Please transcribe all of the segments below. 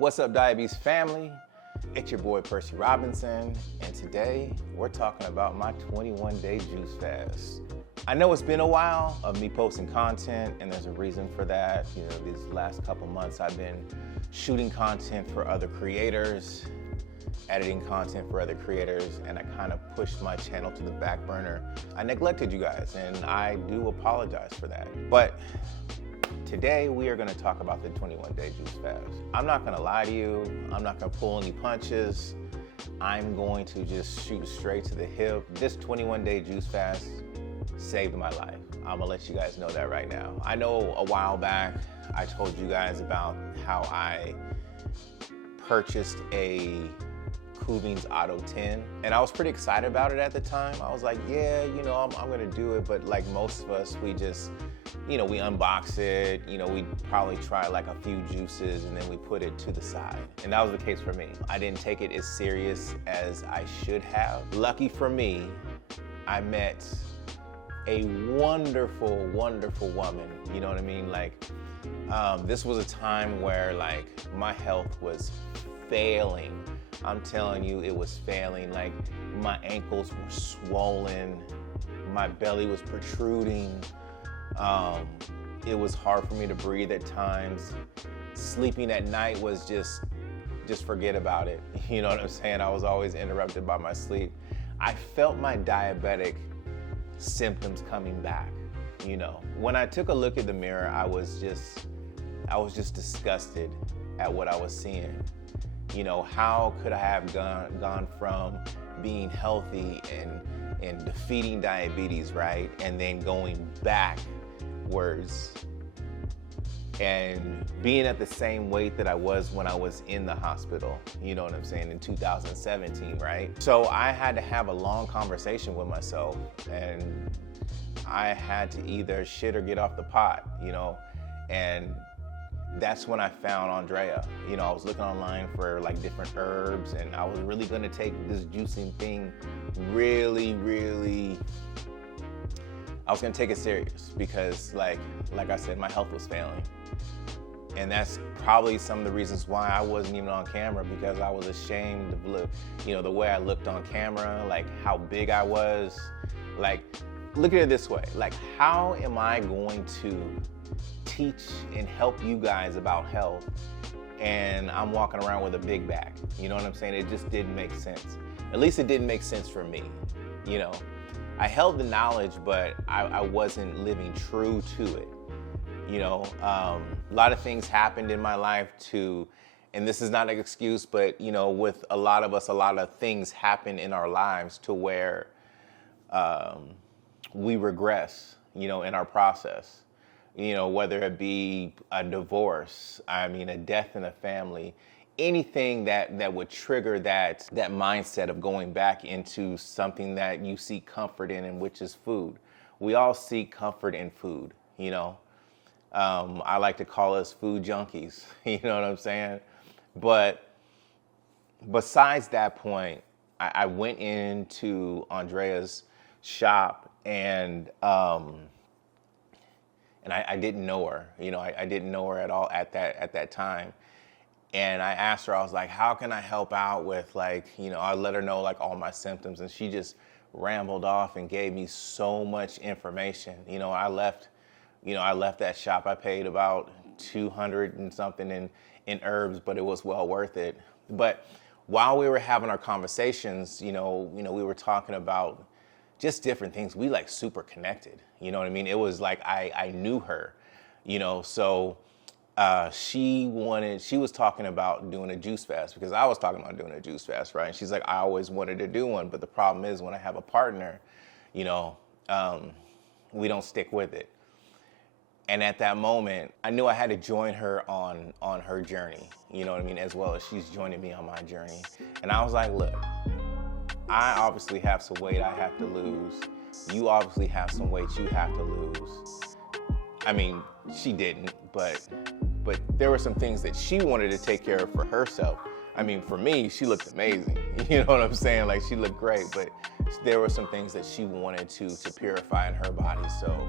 What's up, Diabetes family? It's your boy Percy Robinson, and today we're talking about my 21-day juice fast. I know it's been a while of me posting content, and there's a reason for that. You know, these last couple months I've been shooting content for other creators, editing content for other creators, and I kind of pushed my channel to the back burner. I neglected you guys, and I do apologize for that. But today we are gonna talk about the 21-day juice fast. I'm not gonna lie to you, I'm not gonna pull any punches. I'm going to just shoot straight to the hip. This 21-day juice fast saved my life. I'm gonna let you guys know that right now. I know a while back, I told you guys about how I purchased a Kuvings Auto 10, and I was pretty excited about it at the time. I was like, yeah, you know, I'm gonna do it, but like most of us, we just, you know, we unbox it, you know, we probably try like a few juices and then we put it to the side. And that was the case for me. I didn't take it as serious as I should have. Lucky for me, I met a wonderful, wonderful woman. You know what I mean? Like, this was a time where like my health was failing. I'm telling you, it was failing. Like my ankles were swollen, my belly was protruding. It was hard for me to breathe at times. Sleeping at night was just forget about it. You know what I'm saying? I was always interrupted by my sleep. I felt my diabetic symptoms coming back. You know, when I took a look at the mirror, I was just disgusted at what I was seeing. You know, how could I have gone from being healthy and defeating diabetes, right? And then going backwards and being at the same weight that I was when I was in the hospital, you know what I'm saying, in 2017, right? So I had to have a long conversation with myself, and I had to either shit or get off the pot, you know, and that's when I found Andrea. You know, I was looking online for like different herbs, and I was really gonna take this juicing thing really, I was gonna take it serious because like I said, my health was failing. And that's probably some of the reasons why I wasn't even on camera, because I was ashamed of you know, the way I looked on camera, like how big I was. Like, look at it this way, like how am I going to teach and help you guys about health and I'm walking around with a big back? You know what I'm saying? It just didn't make sense. At least it didn't make sense for me. You know, I held the knowledge, but I wasn't living true to it. You know, a lot of things happened in my life and this is not an excuse, but you know, with a lot of us, a lot of things happen in our lives to where we regress, you know, in our process. You know, whether it be a divorce, I mean, a death in a family, anything that would trigger that mindset of going back into something that you seek comfort in, and which is food. We all seek comfort in food, you know. I like to call us food junkies, you know what I'm saying? But besides that point, I went into Andrea's shop, and I didn't know her. You know, I didn't know her at all at that time. And I asked her, I was like, how can I help out with, like, you know, I let her know like all my symptoms, and she just rambled off and gave me so much information. You know, I left that shop. I paid about $200 and something in herbs, but it was well worth it. But while we were having our conversations, you know, we were talking about just different things. We like super connected, you know what I mean? It was like I knew her, you know. So she was talking about doing a juice fast, because I was talking about doing a juice fast, right? And she's like, I always wanted to do one, but the problem is when I have a partner, you know, we don't stick with it. And at that moment, I knew I had to join her on her journey, you know what I mean, as well as she's joining me on my journey. And I was like, look, I obviously have some weight I have to lose. You obviously have some weight you have to lose. I mean, she didn't, but there were some things that she wanted to take care of for herself. I mean, for me, she looked amazing. You know what I'm saying? Like, she looked great, but there were some things that she wanted to purify in her body. So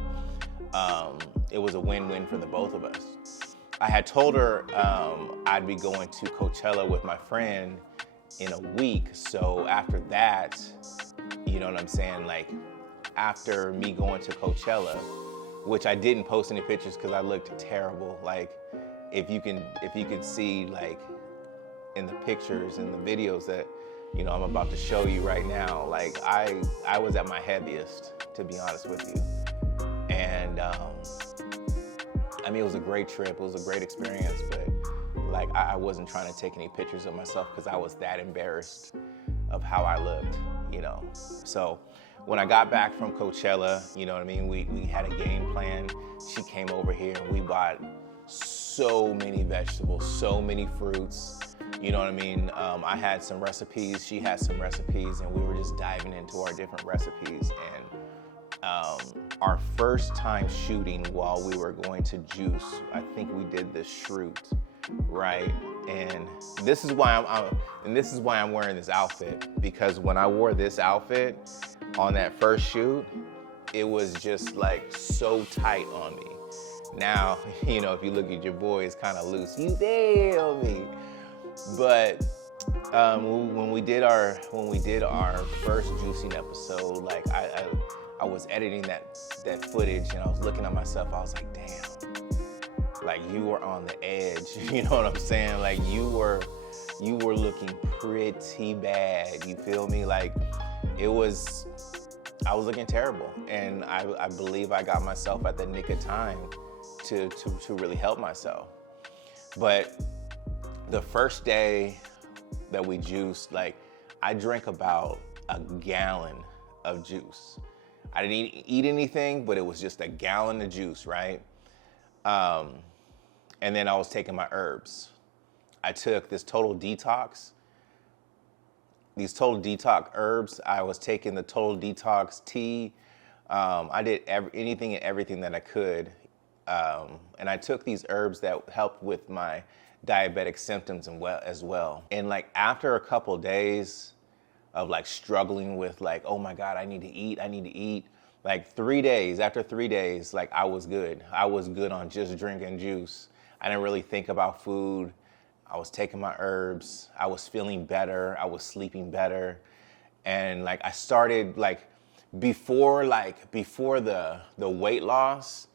it was a win-win for the both of us. I had told her I'd be going to Coachella with my friend in a week. So after that, you know what I'm saying? Like after me going to Coachella, which I didn't post any pictures because I looked terrible. Like if you can see like in the pictures and the videos that, you know, I'm about to show you right now, like I was at my heaviest, to be honest with you. And I mean, it was a great trip. It was a great experience, but like I wasn't trying to take any pictures of myself because I was that embarrassed of how I looked, you know. So when I got back from Coachella, you know what I mean, we had a game plan. She came over here and we bought so many vegetables, so many fruits. You know what I mean? I had some recipes, she had some recipes, and we were just diving into our different recipes. And our first time shooting while we were going to juice, I think we did the shroot, right? And this is why I'm wearing this outfit, because when I wore this outfit on that first shoot, it was just like so tight on me. Now, you know, if you look at your boy, it's kind of loose. You feel me? But when we did our first juicing episode, like I was editing that footage and I was looking at myself. I was like, damn, like you were on the edge. You know what I'm saying? Like you were looking pretty bad. You feel me? Like I was looking terrible, and I believe I got myself at the nick of time to really help myself. But the first day that we juiced, like I drank about a gallon of juice. I didn't eat anything, but it was just a gallon of juice, right? And then I was taking my herbs. I took this total detox. These total detox herbs. I was taking the total detox tea. I did anything and everything that I could. And I took these herbs that helped with my diabetic symptoms as well. And like after a couple of days of like struggling with like, oh my God, I need to eat. Like 3 days, after 3 days, like I was good. I was good on just drinking juice. I didn't really think about food. I was taking my herbs. I was feeling better. I was sleeping better. And like I started like before the weight loss,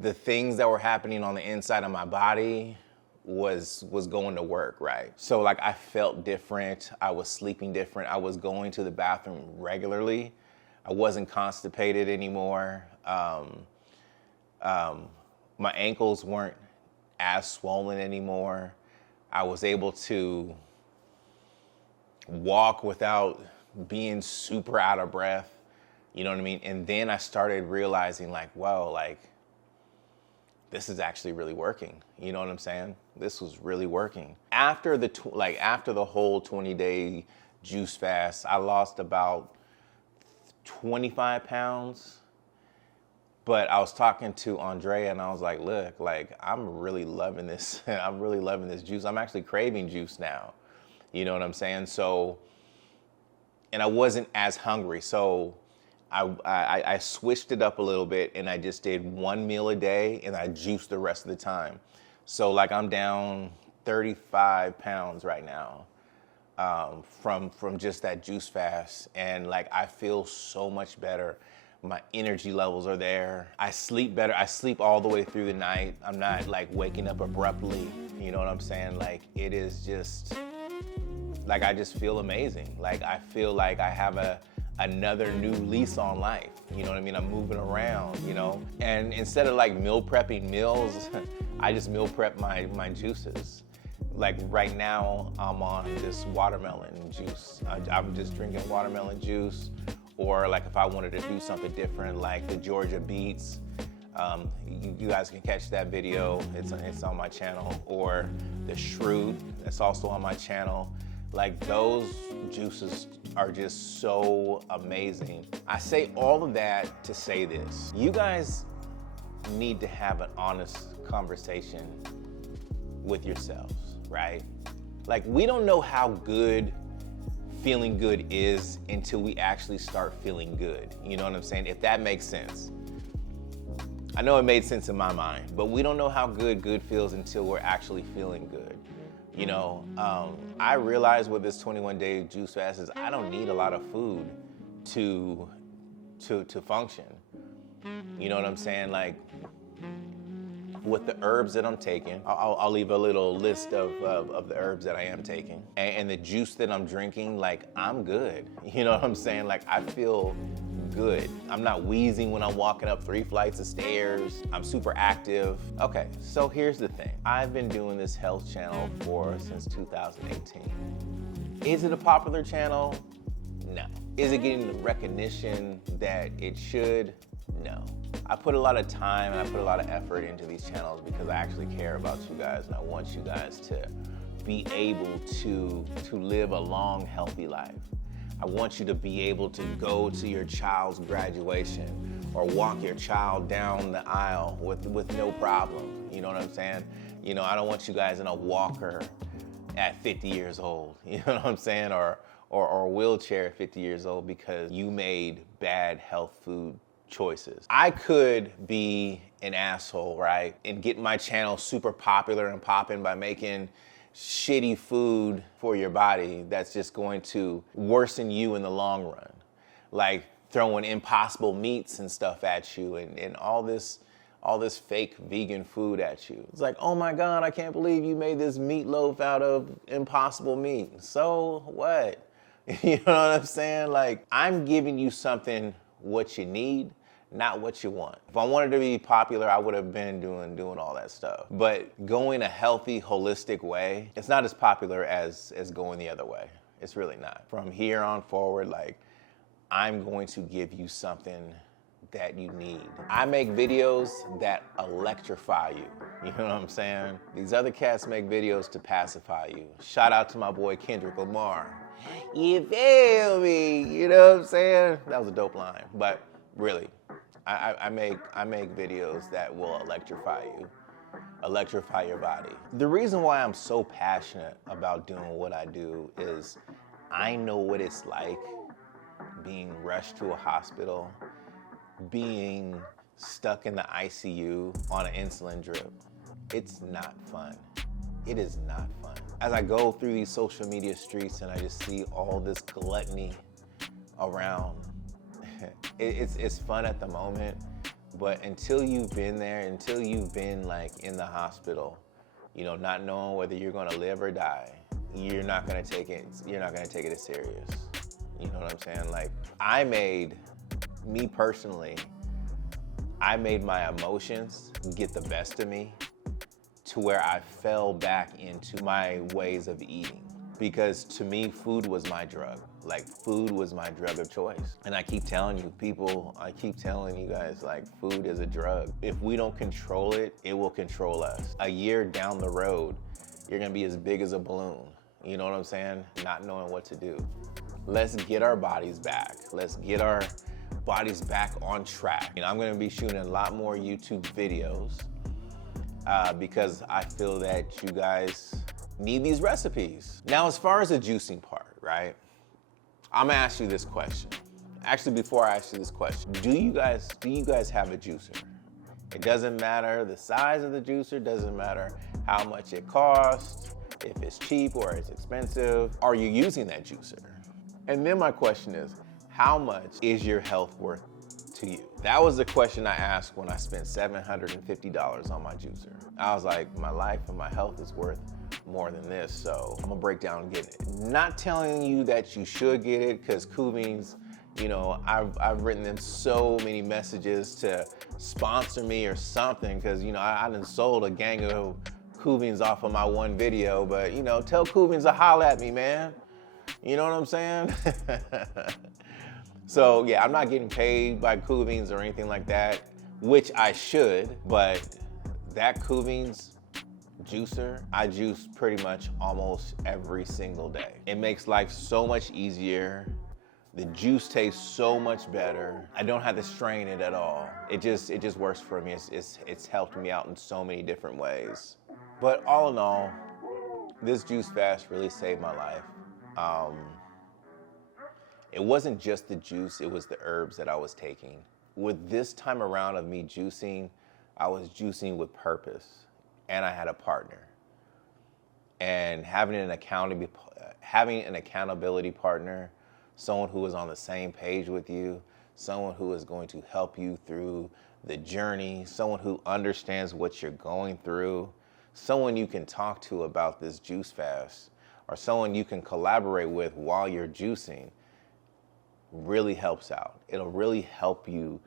the things that were happening on the inside of my body was going to work, right? So like I felt different. I was sleeping different. I was going to the bathroom regularly. I wasn't constipated anymore. My ankles weren't as swollen anymore. I was able to walk without being super out of breath. You know what I mean? And then I started realizing like, wow, like this is actually really working. You know what I'm saying? This was really working. After the whole 20-day juice fast, I lost about 25 pounds. But I was talking to Andrea and I was like, look, like I'm really loving this. I'm really loving this juice. I'm actually craving juice now. You know what I'm saying? So, and I wasn't as hungry. So I switched it up a little bit and I just did 1 meal a day and I juiced the rest of the time. So like I'm down 35 pounds right now from just that juice fast. And like I feel so much better. My energy levels are there. I sleep better. I sleep all the way through the night. I'm not like waking up abruptly. You know what I'm saying? Like it is just, like I just feel amazing. Like I feel like I have another new lease on life. You know what I mean? I'm moving around, you know? And instead of like meal prepping meals, I just meal prep my juices. Like right now, I'm on this watermelon juice. I'm just drinking watermelon juice. Or like if I wanted to do something different, like the Georgia beets, you guys can catch that video. It's on my channel. Or the shroot, that's also on my channel. Like those juices are just so amazing. I say all of that to say this. You guys need to have an honest conversation with yourselves, right? Like we don't know how good feeling good is until we actually start feeling good. You know what I'm saying? If that makes sense. I know it made sense in my mind, but we don't know how good feels until we're actually feeling good. You know, I realized with this 21-day juice fast is I don't need a lot of food to function. You know what I'm saying? Like, with the herbs that I'm taking, I'll leave a little list of the herbs that I am taking. And the juice that I'm drinking, like, I'm good. You know what I'm saying? Like, I feel good. I'm not wheezing when I'm walking up 3 flights of stairs. I'm super active. Okay, so here's the thing. I've been doing this health channel since 2018. Is it a popular channel? No. Is it getting the recognition that it should? No. I put a lot of time and I put a lot of effort into these channels because I actually care about you guys and I want you guys to be able to live a long, healthy life. I want you to be able to go to your child's graduation or walk your child down the aisle with no problem. You know what I'm saying? You know, I don't want you guys in a walker at 50 years old. You know what I'm saying? Or a wheelchair at 50 years old because you made bad health food choices. I could be an asshole, right? And get my channel super popular and popping by making shitty food for your body that's just going to worsen you in the long run. Like throwing impossible meats and stuff at you and all this fake vegan food at you. It's like, oh my God, I can't believe you made this meatloaf out of impossible meat. So what? You know what I'm saying? Like, I'm giving you something what you need, not what you want. If I wanted to be popular, I would have been doing all that stuff. But going a healthy, holistic way, it's not as popular as going the other way. It's really not. From here on forward, like, I'm going to give you something that you need. I make videos that electrify you. You know what I'm saying? These other cats make videos to pacify you. Shout out to my boy Kendrick Lamar. You feel me? You know what I'm saying? That was a dope line. But really, I make videos that will electrify you, electrify your body. The reason why I'm so passionate about doing what I do is I know what it's like being rushed to a hospital, being stuck in the ICU on an insulin drip. It's not fun. It is not fun. As I go through these social media streets and I just see all this gluttony around, it's fun at the moment, but until you've been there, until you've been like in the hospital, you know, not knowing whether you're gonna live or die, you're not gonna take it as serious. You know what I'm saying? Like, me personally, I made my emotions get the best of me to where I fell back into my ways of eating. Because to me, food was my drug. Like, food was my drug of choice. And I keep telling you, I keep telling you guys, like, food is a drug. If we don't control it, it will control us. A year down the road, you're gonna be as big as a balloon. You know what I'm saying? Not knowing what to do. Let's get our bodies back. Let's get our bodies back on track. You know, I'm gonna be shooting a lot more YouTube videos because I feel that you guys need these recipes. Now, as far as the juicing part, right? I'm gonna ask you this question. Actually, before I ask you this question, do you guys have a juicer? It doesn't matter the size of the juicer, doesn't matter how much it costs, if it's cheap or it's expensive. Are you using that juicer? And then my question is, how much is your health worth to you? That was the question I asked when I spent $750 on my juicer. I was like, my life and my health is worth more than this, so I'm gonna break down and get it. Not telling you that you should get it, because Kuvings, you know, I've written them so many messages to sponsor me or something, because, you know, I done sold a gang of Kuvings off of my one video, but, you know, tell Kuvings to holla at me, man. You know what I'm saying? So yeah, I'm not getting paid by Kuvings or anything like that, which I should, but that Kuvings juicer, I juice pretty much almost every single day. It makes life so much easier. The juice tastes so much better. I don't have to strain it at all. It just works for me. It's helped me out in so many different ways. But all in all, this juice fast really saved my life. It wasn't just the juice, it was the herbs that I was taking. With this time around of me juicing, I was juicing with purpose, and I had a partner. And having an accountability partner, someone who is on the same page with you, someone who is going to help you through the journey, someone who understands what you're going through, someone you can talk to about this juice fast, or someone you can collaborate with while you're juicing, really helps out. It'll really help you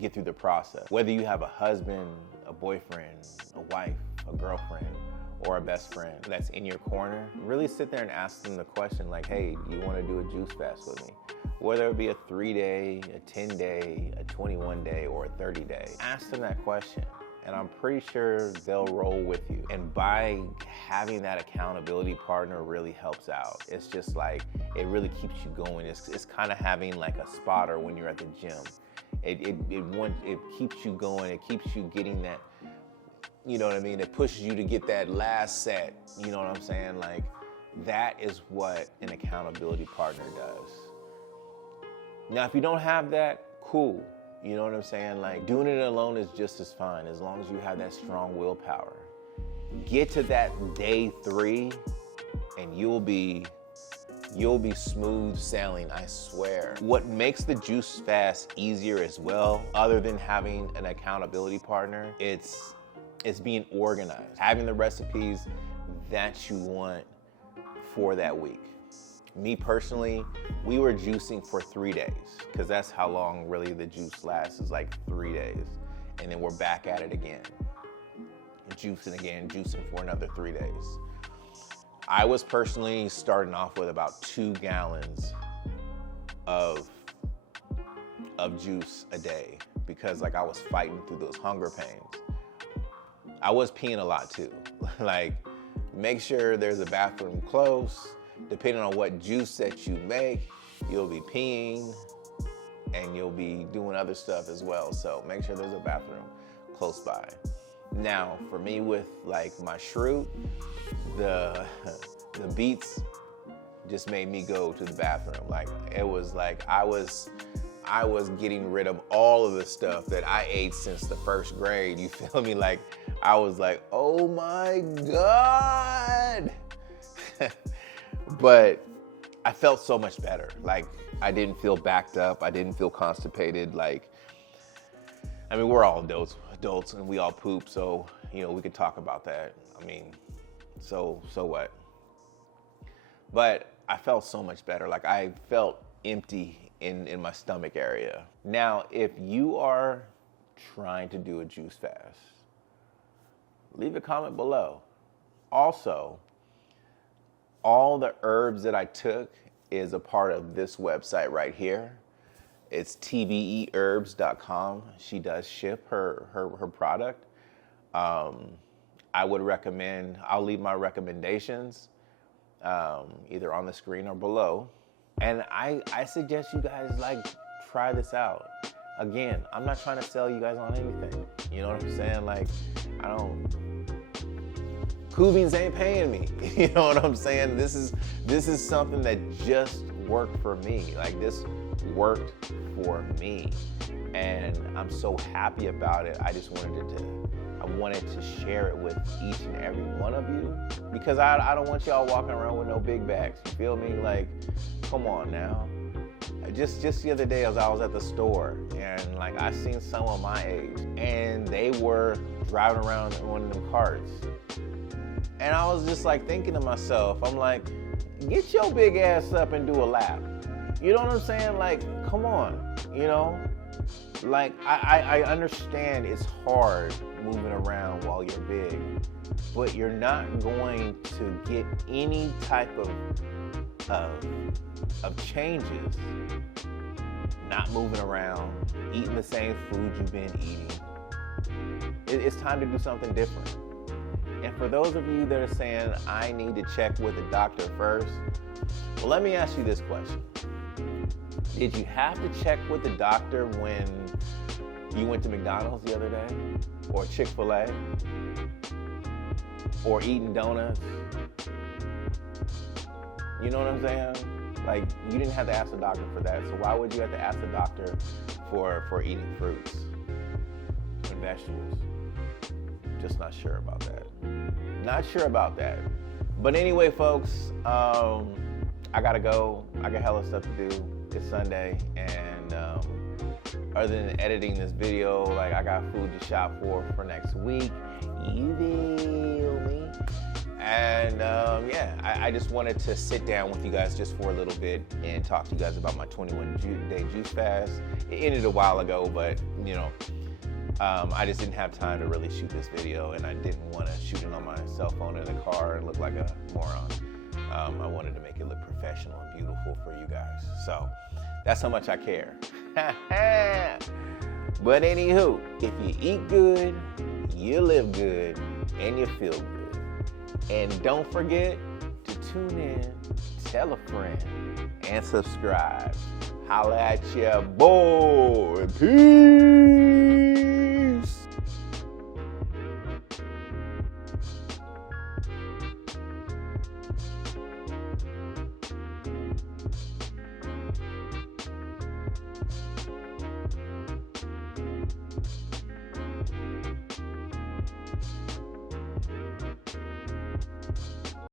get through the process. Whether you have a husband, a boyfriend, a wife, a girlfriend, or a best friend that's in your corner, really sit there and ask them the question like, hey, do you want to do a juice fast with me? Whether it be a 3-day, a 10-day, a 21-day, or a 30-day. Ask them that question, and I'm pretty sure they'll roll with you. And by having that accountability partner really helps out. It's just like, it really keeps you going. It's kind of having like a spotter when you're at the gym. It keeps you going. It keeps you getting that, you know what I mean? It pushes you to get that last set. You know what I'm saying? Like, that is what an accountability partner does. Now, if you don't have that, cool. You know what I'm saying? Like, doing it alone is just as fine as long as you have that strong willpower. Get to that day 3 and you'll be smooth sailing, I swear. What makes the juice fast easier as well, other than having an accountability partner, it's being organized. Having the recipes that you want for that week. Me personally, we were juicing for 3 days because that's how long really the juice lasts, is like 3 days. And then we're back at it again. Juicing for another 3 days. I was personally starting off with about 2 gallons of juice a day because like I was fighting through those hunger pains. I was peeing a lot too. Like, make sure there's a bathroom close. Depending on what juice that you make, you'll be peeing and you'll be doing other stuff as well. So make sure there's a bathroom close by. Now, for me with like my shroot, the beets just made me go to the bathroom. Like, it was like I was getting rid of all of the stuff that I ate since the 1st grade. You feel me? Like, I was like, oh my God. But I felt so much better. Like, I didn't feel backed up. I didn't feel constipated. Like, I mean, we're all adults and we all poop. So, you know, we could talk about that. I mean, so what? But I felt so much better. Like, I felt empty in my stomach area. Now, if you are trying to do a juice fast, leave a comment below. Also, all the herbs that I took is a part of this website right here. It's tveherbs.com. She does ship her product. I would recommend, I'll leave my recommendations either on the screen or below. And I suggest you guys like try this out. Again, I'm not trying to sell you guys on anything. You know what I'm saying? Like, kuvings ain't paying me. You know what I'm saying? This is something that just worked for me. Like, this worked for me. And I'm so happy about it. I just wanted to share it with each and every one of you because I don't want y'all walking around with no big bags. You feel me? Like, come on now. Just the other day, as I was at the store and like I seen someone my age and they were driving around in one of them carts. And I was just like thinking to myself, I'm like, get your big ass up and do a lap. You know what I'm saying? Like, come on, you know? Like, I understand it's hard moving around while you're big, but you're not going to get any type of changes not moving around, eating the same food you've been eating. It's time to do something different. And for those of you that are saying, I need to check with a doctor first, well, let me ask you this question. Did you have to check with the doctor when you went to McDonald's the other day? Or Chick-fil-A? Or eating donuts? You know what I'm saying? Like, you didn't have to ask the doctor for that, so why would you have to ask the doctor for eating fruits and vegetables? Just not sure about that. Not sure about that. But anyway, folks, I gotta go. I got hella stuff to do. It's Sunday, and other than editing this video, like, I got food to shop for next week. You feel me? And I just wanted to sit down with you guys just for a little bit and talk to you guys about my 21-day juice fast. It ended a while ago, but you know, I just didn't have time to really shoot this video, and I didn't want to shoot it on my cell phone in the car and look like a moron. I wanted to make it look professional and beautiful for you guys. So that's how much I care. But anywho, if you eat good, you live good, and you feel good. And don't forget to tune in, tell a friend, and subscribe. Holla at ya, boy. Peace.